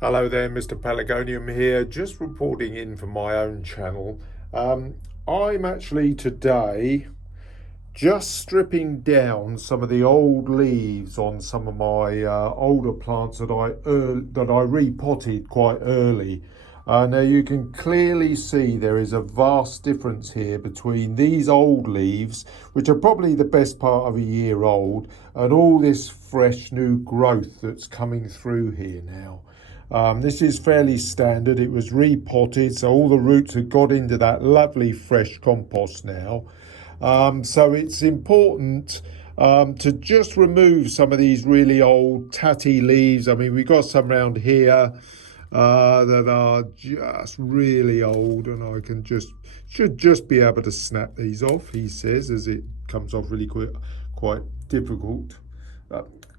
Hello there, Mr. Pelargonium here, just reporting in for my own channel. I'm actually today just stripping down some of the old leaves on some of my older plants that I repotted quite early. Now you can clearly see there is a vast difference here between these old leaves, which are probably the best part of a year old, and all this fresh new growth that's coming through here now. This is fairly standard. It was repotted, so all the roots have got into that lovely fresh compost now. So it's important to just remove some of these really old tatty leaves. I mean, we've got some around here that are just really old, and I should just be able to snap these off, he says, as it comes off really quite difficult.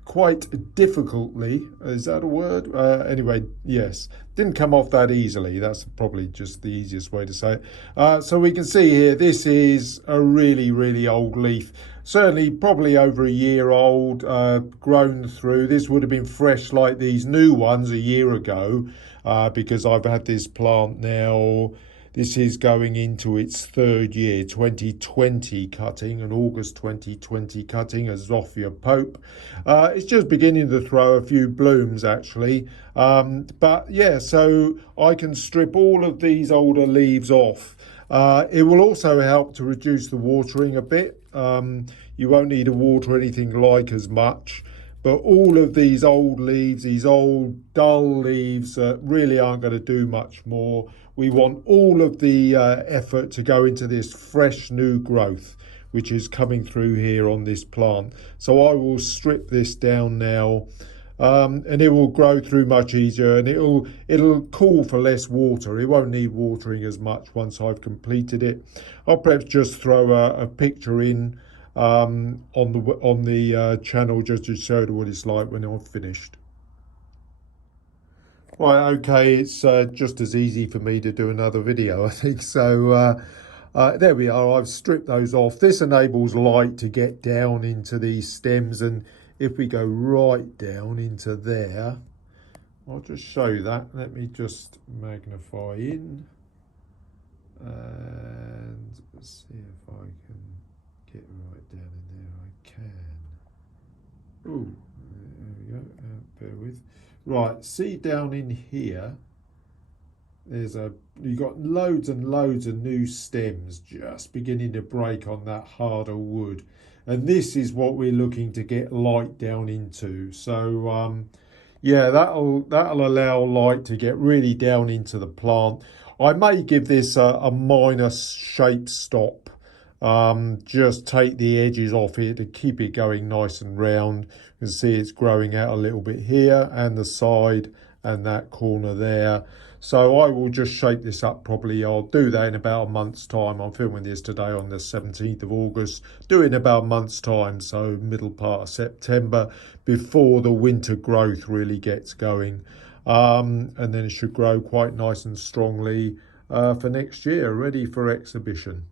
Quite difficultly, is that a word? Anyway, yes, didn't come off that easily. That's probably just the easiest way to say it. So we can see here, this is a really old leaf, certainly probably over a year old, grown through. This would have been fresh like these new ones a year ago, because I've had this plant now. This is going into its third year, 2020 cutting, an August 2020 cutting, a Zophia Pope. It's just beginning to throw a few blooms, actually. But yeah, so I can strip all of these older leaves off. It will also help to reduce the watering a bit. You won't need to water anything like as much. But all of these old leaves, these old dull leaves, really aren't going to do much more. We want all of the effort to go into this fresh new growth, which is coming through here on this plant. So I will strip this down now, and it will grow through much easier, and it'll call for less water. It won't need watering as much once I've completed it. I'll perhaps just throw a picture in on the channel just to show what it's like when I'm finished. Right, okay, it's just as easy for me to do another video, I think. So there we are. I've stripped those off. This enables light to get down into these stems, and if we go right down into there, I'll just show you that. Let me just magnify in and see if I can get right down in there. I can. Ooh, there we go. Bear with. Right, see down in here, you've got loads and loads of new stems just beginning to break on that harder wood. And this is what we're looking to get light down into. So yeah, that'll allow light to get really down into the plant. I may give this a minor shape stop. Just take the edges off it to keep it going nice and round. You can see it's growing out a little bit here and the side and that corner there. So I will just shape this up properly. I'll do that in about a month's time. I'm filming this today on the 17th of August. Do it in about a month's time, so middle part of September, before the winter growth really gets going. And then it should grow quite nice and strongly for next year, ready for exhibition.